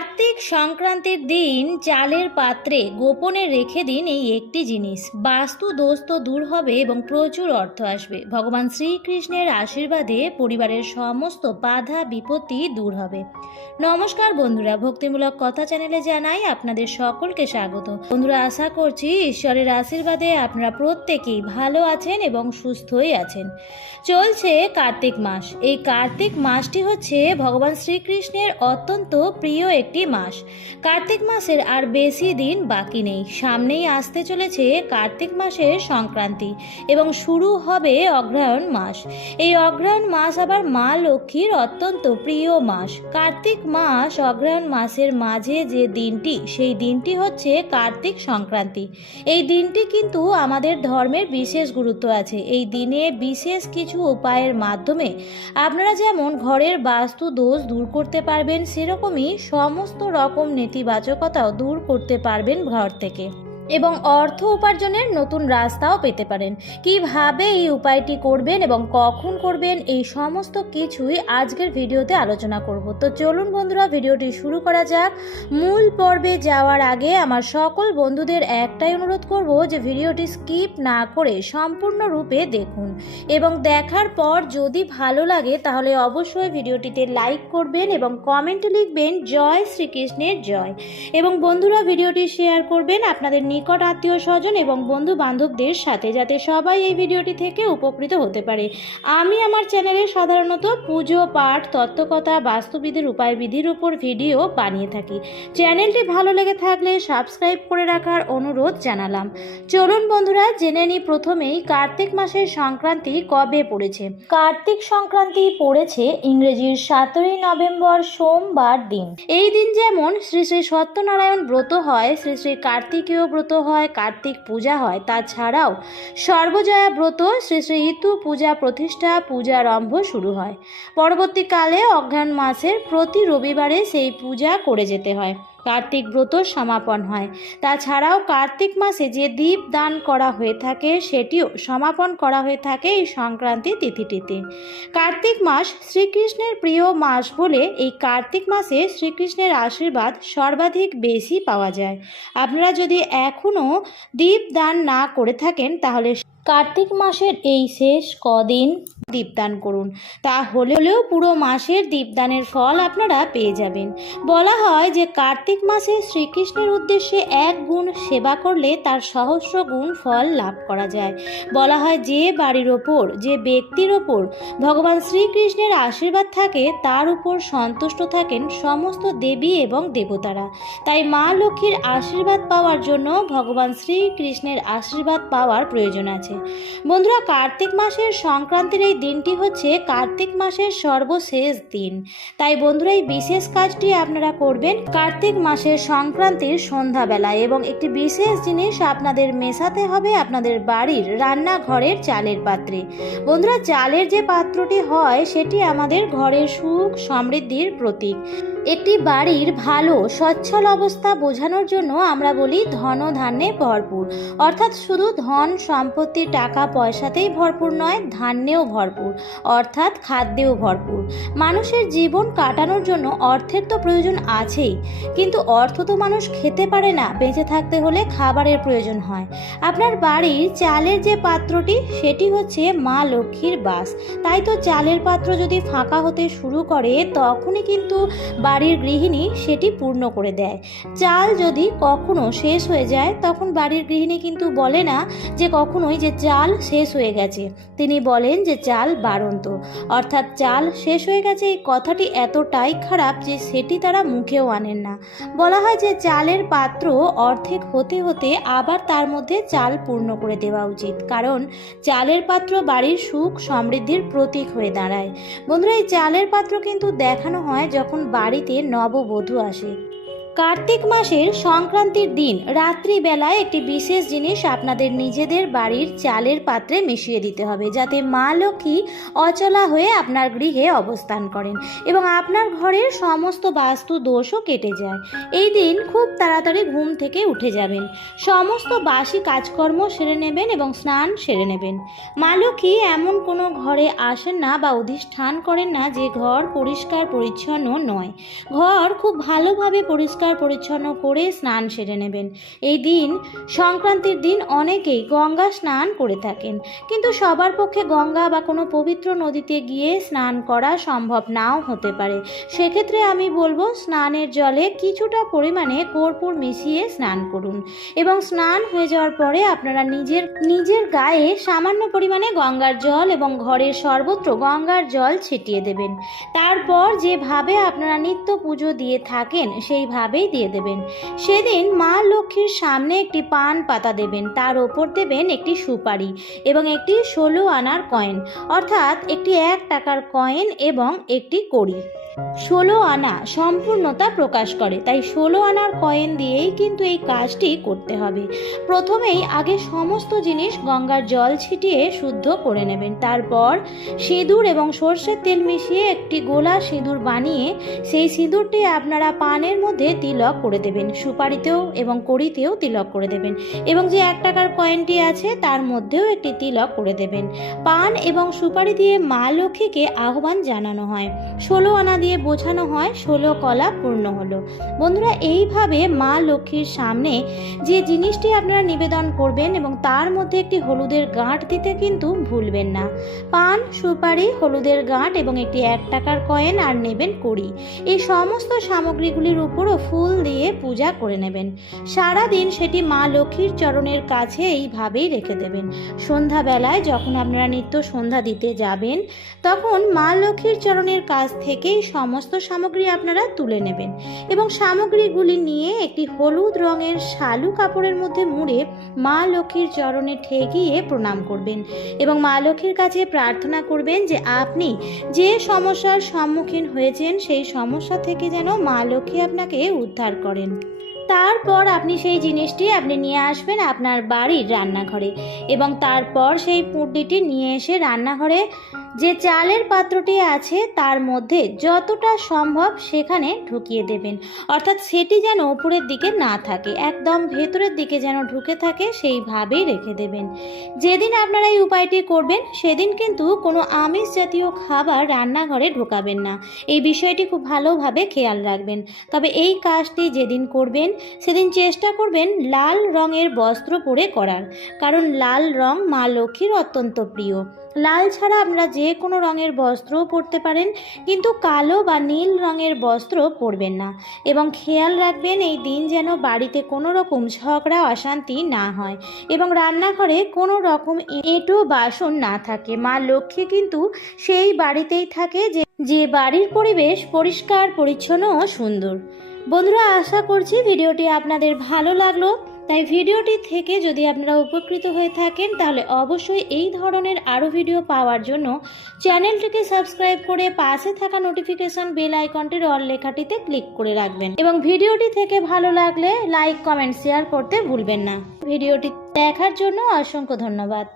কার্তিক সংক্রান্তির দিন চালের পাত্রে গোপনে রেখে দিন এই একটি জিনিস। বাস্তু দোষ তো দূর হবে এবং প্রচুর অর্থ আসবে। ভগবান শ্রীকৃষ্ণের আশীর্বাদে পরিবারের সমস্ত বাধা বিপত্তি দূর হবে। নমস্কার বন্ধুরা, ভক্তিমূলক কথা চ্যানেলে জানাই আপনাদের সকলকে স্বাগত। বন্ধুরা, আশা করছি ঈশ্বরের আশীর্বাদে আপনারা প্রত্যেকেই ভালো আছেন এবং সুস্থই আছেন। চলছে কার্তিক মাস। এই কার্তিক মাসটি হচ্ছে ভগবান শ্রীকৃষ্ণের অত্যন্ত প্রিয় একটি মাস। কার্তিক মাসের আর বেশি দিন বাকি নেই। সামনেই আসতে চলেছে কার্তিক মাসের সংক্রান্তি এবং শুরু হবে অগ্রহায়ণ মাস। এই অগ্রহায়ণ মাস আবার মা লক্ষ্মীর অত্যন্ত প্রিয় মাস। কার্তিক মাস অগ্রহায়ণ মাসের মাঝে যে দিনটি, সেই দিনটি হচ্ছে কার্তিক সংক্রান্তি। এই দিনটি কিন্তু আমাদের ধর্মের বিশেষ গুরুত্ব আছে। এই দিনে বিশেষ কিছু উপায়ের মাধ্যমে আপনারা যেমন ঘরের বাস্তু দোষ দূর করতে পারবেন, সেরকমই সমস্ত রকম নেতিবাচকতাও দূর করতে পারবেন ঘর থেকে এবং অর্থ উপার্জনের নতুন রাস্তাও পেতে পারেন। কিভাবে এই উপায়টি করবেন এবং কখন করবেন, এই সমস্ত কিছুই আজকের ভিডিওতে আলোচনা করব। তো চলুন বন্ধুরা, ভিডিওটি শুরু করা যাক। মূল পর্বে যাওয়ার আগে আমার সকল বন্ধুদের একটাই অনুরোধ করব যে ভিডিওটি স্কিপ না করে সম্পূর্ণরূপে দেখুন এবং দেখার পর যদি ভালো লাগে তাহলে অবশ্যই ভিডিওটিতে লাইক করবেন এবং কমেন্টে লিখবেন জয় শ্রীকৃষ্ণের জয়। এবং বন্ধুরা, ভিডিওটি শেয়ার করবেন আপনাদের নিকট আত্মীয় স্বজন এবং বন্ধু বান্ধবদের সাথে, যাতে সবাই এই ভিডিওটি থেকে উপকৃত হতে পারে। আমি আমার চ্যানেলে সাধারণত পুজো পাঠ, তত্ত্বকথা, বাস্তুবিধির উপায় বিধির উপর ভিডিও বানিয়ে থাকি। চ্যানেলটি ভালো লেগে থাকলে সাবস্ক্রাইব করে রাখার অনুরোধ জানালাম। চলুন বন্ধুরা, জেনে নিই প্রথমেই কার্তিক মাসের সংক্রান্তি কবে পড়েছে। কার্তিক সংক্রান্তি পড়েছে ইংরেজির 17 নভেম্বর সোমবার দিন। এই দিন যেমন শ্রী শ্রী সত্যনারায়ণ ব্রত হয়, শ্রী শ্রী কার্তিকেয় ব্রত হয়, কার্তিক পূজা হয়, তাছাড়াও সর্বজয়া ব্রত, শ্রী শ্রী ঋতু পূজা প্রতিষ্ঠা, পূজারম্ভ শুরু হয়। পরবর্তীকালে অগ্রহায়ণ মাসের প্রতি রবিবারে সেই পূজা করে যেতে হয়। কার্তিক ব্রত সমাপন হয়। তাছাড়াও কার্তিক মাসে যে দীপ দান করা হয়ে থাকে সেটিও সমাপন করা হয়ে থাকে এই সংক্রান্তি তিথিটিতে। কার্তিক মাস শ্রীকৃষ্ণের প্রিয় মাস বলে এই কার্তিক মাসে শ্রীকৃষ্ণের আশীর্বাদ সর্বাধিক বেশি পাওয়া যায়। আপনারা যদি এখনও দীপ দান না করে থাকেন তাহলে কার্তিক মাসের এই শেষ কদিন দীপদান করুন, তাহলেও পুরো মাসের দীপদানের ফল আপনারা পেয়ে যাবেন। বলা হয় যে কার্তিক মাসে শ্রীকৃষ্ণের উদ্দেশ্যে এক গুণ সেবা করলে তার সহস্র গুণ ফল লাভ করা যায়। বলা হয় যে বাড়ির ওপর, যে ব্যক্তির ওপর ভগবান শ্রীকৃষ্ণের আশীর্বাদ থাকে তার উপর সন্তুষ্ট থাকেন সমস্ত দেবী এবং দেবতারা। তাই মা লক্ষ্মীর আশীর্বাদ পাওয়ার জন্য ভগবান শ্রীকৃষ্ণের আশীর্বাদ পাওয়ার প্রয়োজন আছে। বন্ধুরা, কার্তিক মাসের সংক্রান্তির এই দিনটি হচ্ছে কার্তিক মাসের সর্বশেষ দিন। তাই বন্ধুরা, এই বিশেষ কাজটি আপনারা করবেন কার্তিক মাসের সংক্রান্তির সন্ধ্যাবেলায় এবং একটি বিশেষ জিনিস আপনাদের মেশাতে হবে আপনাদের বাড়ির রান্নাঘরের চালের পাত্রে। বন্ধুরা, চালের যে পাত্রটি হয় সেটি আমাদের ঘরের সুখ সমৃদ্ধির প্রতীক। একটি বাড়ির ভালো সচ্ছল অবস্থা বোঝানোর জন্য আমরা বলি ধন ধান্যে ভরপুর, অর্থাৎ শুধু ধন সম্পত্তি টাকা পয়সাতেই ভরপুর নয়, ধান্যেও ভরপুর, অর্থাৎ খাদ্যেও ভরপুর। মানুষের জীবন কাটানোর জন্য অর্থের তো প্রয়োজন আছেই, কিন্তু অর্থ তো মানুষ খেতে পারে না। বেঁচে থাকতে হলে খাবারের প্রয়োজন হয়। আপনার বাড়ির চালের যে পাত্রটি সেটি হচ্ছে মা লক্ষ্মীর বাস। তাই তো চালের পাত্র যদি ফাঁকা হতে শুরু করে তখনই কিন্তু বাড়ির গৃহিণী সেটি পূর্ণ করে দেয়। চাল যদি কখনো শেষ হয়ে যায় তখন বাড়ির গৃহিণী কিন্তু বলে না যে কখনোই যে চাল শেষ হয়ে গেছে, তিনি বলেন যে চাল বাড়ন্ত, অর্থাৎ চাল শেষ হয়ে গেছে। এই কথাটি এতটাই খারাপ যে সেটি তারা মুখেও আনেন না। বলা হয় যে চালের পাত্র অর্ধেক হতে হতে আবার তার মধ্যে চাল পূর্ণ করে দেওয়া উচিত, কারণ চালের পাত্র বাড়ির সুখ সমৃদ্ধির প্রতীক হয়ে দাঁড়ায়। বন্ধুরা, এই চালের পাত্র কিন্তু দেখানো হয় যখন বাড়িতে নববধূ আসে। কার্তিক মাসের সংক্রান্তির দিন রাত্রিবেলায় একটি বিশেষ জিনিস আপনাদের নিজেদের বাড়ির চালের পাত্রে মিশিয়ে দিতে হবে, যাতে মা লক্ষ্মী অচলা হয়ে আপনার গৃহে অবস্থান করেন এবং আপনার ঘরের সমস্ত বাস্তু দোষও কেটে যায়। এই দিন খুব তাড়াতাড়ি ঘুম থেকে উঠে যাবেন, সমস্ত বাসি কাজকর্ম সেরে নেবেন এবং স্নান সেরে নেবেন। মা লক্ষ্মী এমন কোনো ঘরে আসেন না বা অধিষ্ঠান করেন না যে ঘর পরিষ্কার পরিচ্ছন্ন নয়। ঘর খুব ভালোভাবে পরিষ্কার পরিচ্ছন্ন করে স্নান সেরে নেবেন। এই দিন সংক্রান্তির দিন অনেকেই গঙ্গা স্নান করে থাকেন, কিন্তু সবার পক্ষে গঙ্গা বা কোনো পবিত্র নদীতে গিয়ে স্নান করা সম্ভব নাও হতে পারে। সেক্ষেত্রে আমি বলবো স্নানের জলে কিছুটা পরিমাণে কর্পূর মিশিয়ে স্নান করুন এবং স্নান হয়ে যাওয়ার পরে আপনারা নিজের গায়ে সামান্য পরিমাণে গঙ্গার জল এবং ঘরের সর্বত্র গঙ্গার জল ছিটিয়ে দেবেন। তারপর যেভাবে আপনারা নিত্য পুজো দিয়ে থাকেন সেইভাবেই দিয়ে দেবেন। সেদিন মা লক্ষ্মীর সামনে একটি পান পাতা দেবেন, তার ওপর দেবেন একটি সুপারি এবং একটি 16 আনার কয়েন, অর্থাৎ একটি 1 টাকার কয়েন এবং একটি কড়ি। 16 আনা সম্পূর্ণতা প্রকাশ করে, তাই 16 আনার কয়েন দিয়েই কিন্তু এই কাজটি করতে হবে। প্রথমেই আগে সমস্ত জিনিস গঙ্গার জল ছিটিয়ে শুদ্ধ করে নেবেন। তারপর সিঁদুর এবং সর্ষের তেল মিশিয়ে একটি গোলা সিঁদুর বানিয়ে সেই সিঁদুরটি আপনারা পানের মধ্যে তিলক করে দেবেন, সুপারিতেও এবং কড়িতেও তিলক করে দেবেন এবং যে 1 টাকার কয়েনটি আছে তার মধ্যেও একটি তিলক করে দেবেন। পান এবং সুপারি দিয়ে মা লক্ষ্মীকে আহ্বান জানানো হয়, 16 আনা দিয়ে বোঝানো হয় 16 কলা পূর্ণ হলো। বন্ধুরা, এইভাবে মা লক্ষ্মীর সামনে যে জিনিসটি আপনারা নিবেদন করবেন এবং তার মধ্যে একটি হলুদের গাঁট দিতে কিন্তু ভুলবেন না। পান, সুপারি, হলুদের গাঁট এবং একটি 1 টাকার কয়েন আর নেবেন কড়ি। এই সমস্ত সামগ্রীগুলির উপরও ফুল দিয়ে পূজা করে নেবেন। সারাদিন সেটি মা লক্ষ্মীর চরণের কাছে এইভাবেই রেখে দেবেন। সন্ধ্যাবেলায় যখন আপনারা নিত্য সন্ধ্যা দিতে যাবেন তখন মা লক্ষ্মীর চরণের কাছ থেকেই সমস্ত সামগ্রী আপনারা তুলে নেবেন এবং সামগ্রীগুলি নিয়ে একটি হলুদ রঙের শালু কাপড়ের মধ্যে মুড়ে মা লক্ষ্মীর চরণে ঠেকিয়ে প্রণাম করবেন এবং মা লক্ষ্মীর কাছে প্রার্থনা করবেন যে আপনি যে সমস্যার সম্মুখীন হয়েছেন সেই সমস্যা থেকে যেন মা লক্ষ্মী আপনাকে উদ্ধার করেন। তারপর আপনি সেই জিনিসটি নিয়ে আসবেন আপনার বাড়ির রান্নাঘরে এবং তারপর সেই পুঁটলিটি নিয়ে এসে রান্নাঘরে যে চালের পাত্রটি আছে তার মধ্যে যতটা সম্ভব সেখানে ঢুকিয়ে দেবেন, অর্থাৎ সেটি যেন উপরের দিকে না থাকে, একদম ভেতরের দিকে যেন ঢুকে থাকে সেইভাবেই রেখে দেবেন। যেদিন আপনারা এই উপায়টি করবেন সেদিন কিন্তু কোনো আমিষ জাতীয় খাবার রান্নাঘরে ঢোকাবেন না, এই বিষয়টি খুব ভালোভাবে খেয়াল রাখবেন। তবে এই কাজটি যেদিন করবেন সেদিন চেষ্টা করবেন লাল রঙের বস্ত্র পরে করার, কারণ লাল রং মা লক্ষ্মীর অত্যন্ত প্রিয়। লাল ছাড়া আপনারা যে কোনো রঙের বস্ত্রও পরতে পারেন, কিন্তু কালো বা নীল রঙের বস্ত্র পরবেন না এবং খেয়াল রাখবেন এই দিন যেন বাড়িতে কোনো রকম ঝগড়া অশান্তি না হয় এবং রান্নাঘরে কোনো রকম এঁটো বাসন না থাকে। মা লক্ষ্মী কিন্তু সেই বাড়িতেই থাকে যে বাড়ির পরিবেশ পরিষ্কার পরিচ্ছন্ন ও সুন্দর। বন্ধুরা, আশা করছি ভিডিওটি আপনাদের ভালো লাগলো। তাই ভিডিওটি থেকে যদি আপনারা উপকৃত হয়ে থাকেন তাহলে অবশ্যই এই ধরনের আরও ভিডিও পাওয়ার জন্য চ্যানেলটিকে সাবস্ক্রাইব করে পাশে থাকা নোটিফিকেশন বেল আইকনটির অল লেখাটিতে ক্লিক করে রাখবেন এবং ভিডিওটি থেকে ভালো লাগলে লাইক, কমেন্ট, শেয়ার করতে ভুলবেন না। ভিডিওটি দেখার জন্য অসংখ্য ধন্যবাদ।